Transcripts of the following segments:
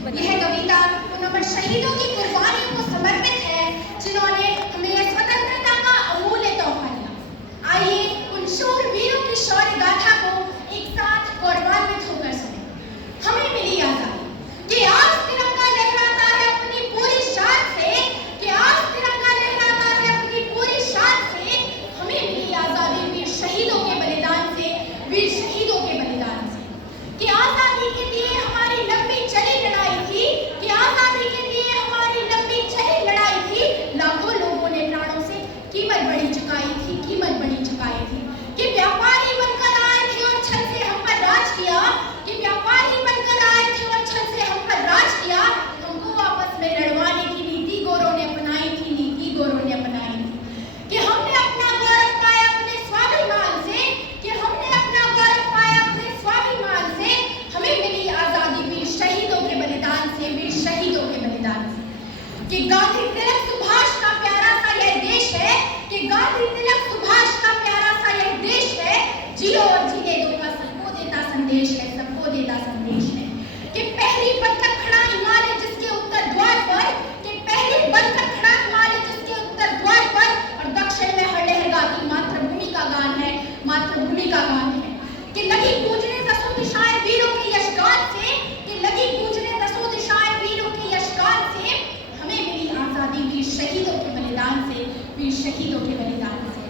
यह कविता उन अमर शहीदों की कुर्बानियों को समर्पित है जिन्होंने हमें स्वतंत्रता का अमूल्य तोहफा दिया। आइए उन शूरवीरों की शौर्य गाथा को एक साथ गौरवान्वित होकर सुने। हमें मिली आजादी कि आज तिरंगा लहराता है अपनी पूरी शान से, कि आज तिरंगा लहराता है अपनी पूरी शान से। हमें मिली आजादी वीर शहीदों के बलिदान से, वीर शहीदों के बलिदान से। कि आजादी के लिए हमारी लंबी चली लड़ाई थी, कि आजादी के लिए हमारी लंबी चली लड़ाई थी। लाखों लोगों ने प्राणों से कीमत बड़ी चुकाई थी, कीमत बड़ी चुकाई थी। कि व्यापारी बनकर आए थे और छल से हम पर राज किया, कि व्यापारी बनकर आए थे और छल से हम पर राज किया। हमको आपस में लड़वाने की नीति गोरों ने अपनाई थी, नीति गोरों ने अपनाई थी। कि हमने अपना गौरव पाया अपने स्वाभिमान से, कि हमने अपना गौरव पाया अपने स्वाभिमान से। हमें मिली आजादी वीर शहीदों के बलिदान से, वीर शहीदों के बलिदान से। कि गांधी तिलक सुभाष का प्यारा सा यह देश है, कि गांधी तिलक सुभाष का प्यारा सा यह देश है। जियो और जीने दो का सबको देता संदेश है, सबको देता संदेश है। कि पहली बनकर खड़ा हिमालय जिसके उत्तर द्वार पर, कि पहली बनकर खड़ा हिमालय जिसके उत्तर द्वार पर, और दक्षिण में हर लहर गाती मातृभूमि का गान है, मातृभूमि का गान है। कि लगी गूंजने दसों दिशाएं वीरों के यशगान से, कि लगी गूंजने दसों दिशाएं वीरों के यशगान से। हमें मिली आजादी वीर शहीदों के बलिदान से, वीर शहीदों के बलिदान से।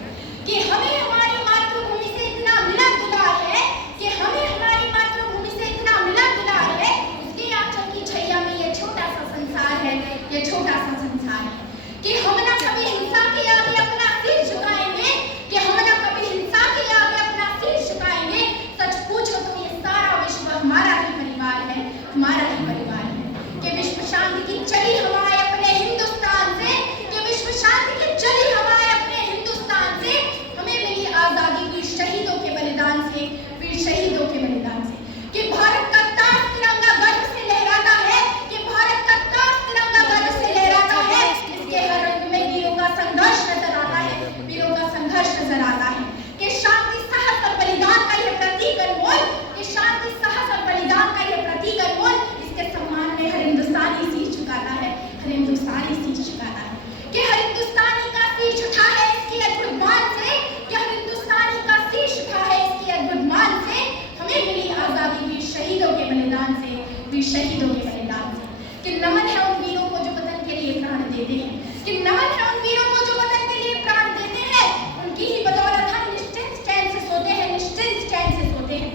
कि हमें हमारी मातृभूमि से इतना मिला दुलार है, कि हमें हमारी मातृभूमि से इतना मिला दुलार है। उसके आंचल की छैया में ये छोटा सा संसार है, ये छोटा सा संसार है। कि हम ना कभी हिंसा के आगे अपना सिर झुकाएंगे, कि हम ना कभी हिंसा के आगे अपना सिर झुकाएंगे। सच पूछो तो ये सारा विश्व हमारा ही परिवार है, हमारा ही परिवार है। कि विश्व शांति की चली हवाएं अपने हिंदुस्तान से, कि विश्व शांति की चली हवाएं अपने हिंदुस्तान से। हमें मिली आजादी वीर शहीदों के बलिदान से, वीर शहीदों के बलिदान से। कि भारत का ताज तिरंगा गर्व से लहराता है, कि भारत का ताज तिरंगा गर्व से लहराता है। इसके हर रंग में वीरों का संघर्ष नजर आता है, वीरों का संघर्ष नजर आता है। कि शांति साहस और बलिदान का यह प्रतीक अनमोल, कि शांति साहस और बलिदान का यह प्रतीक अनमोल। इसके सम्मान में हर हिंदुस्तानी शीश झुकाता है, हर हिंदुस्तानी शीश झुकाता है। कि हर हिंदुस्तानी का शीश उठा है इसकी अद्भुत मान से, कि हर हिंदुस्तानी का शीश उठा है इसकी अद्भुत मान से। हमें मिली आजादी वीर शहीदों के बलिदान से, वीर शहीदों के बलिदान से। कि नमन है उन वीरों को जो वतन के लिए प्राण देते हैं, कि नमन है उन वीरों को जो वतन के लिए प्राण देते हैं। उनकी ही बदौलत हम निश्चिंत चैन से सोते हैं, निश्चिंत चैन से सोते हैं।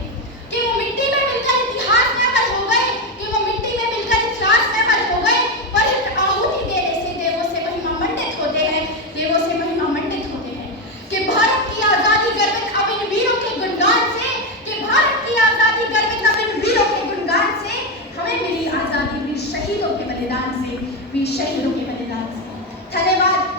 कि वो मिट्टी में मिलकर इतिहास में अमर हो गए, कि वो मिट्टी में मिलकर इतिहास में अमर हो गए। पर आहुति देने से देवों से महिमा मंडित होते हैं, देवों से महिमा मंडित होते हैं। कि भारत की आजादी गर्वित अब इन वीरों के गुणगान से, कि भारत की आजादी गर्वित अब इन वीरों के गुणगान से। हमें मिली आजादी वीर शहीदों के बलिदान से, वीर शहीदों के बलिदान से। धन्यवाद।